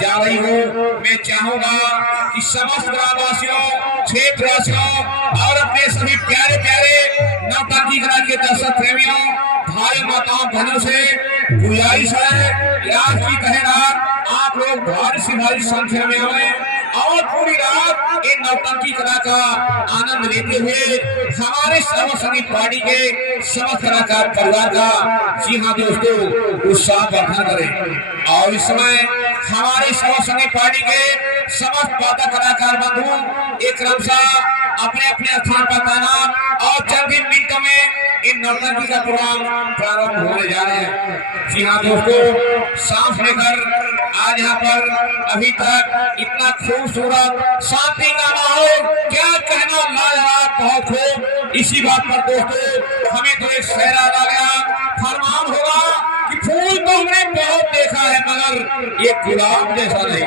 जा रही हूँ। मैं चाहूंगा कि समस्त ग्रामवासियों, क्षेत्रवासियों और अपने सभी प्यारे प्यारे नौटंकी कला के दर्शक प्रेमियों, भाई माताओं बहनों से गुजारिश है कि आज की कहे रात आप लोग भारी से भारी संख्या में आए और पूरी रात इन नौटंकी कला का आनंद लेते हुए हमारे सर्व संगीत पार्टी के समस्त कलाकार परिवार का जी हाँ दोस्तों उत्साह बढ़ा करें। और इस समय हमारे सर्व संगीत पार्टी के समस्त वादक कलाकार बंधु एक क्रमशः अपने अपने स्थान पर तैनात और चंद ही मिनटों में इन नौटंकी का प्रोग्राम प्रारंभ होने जा रहे हैं। जी हाँ दोस्तों, सांस लेकर आज यहाँ पर अभी तक इतना खूबसूरत शांति का माहौल, क्या कहना, लाजवाब, बहुत खूब। इसी बात पर दोस्तों हमें तो एक शेर याद आ गया, फरमान होगा कि फूल तो हमने बहुत देखा है मगर ये गुलाब जैसा नहीं।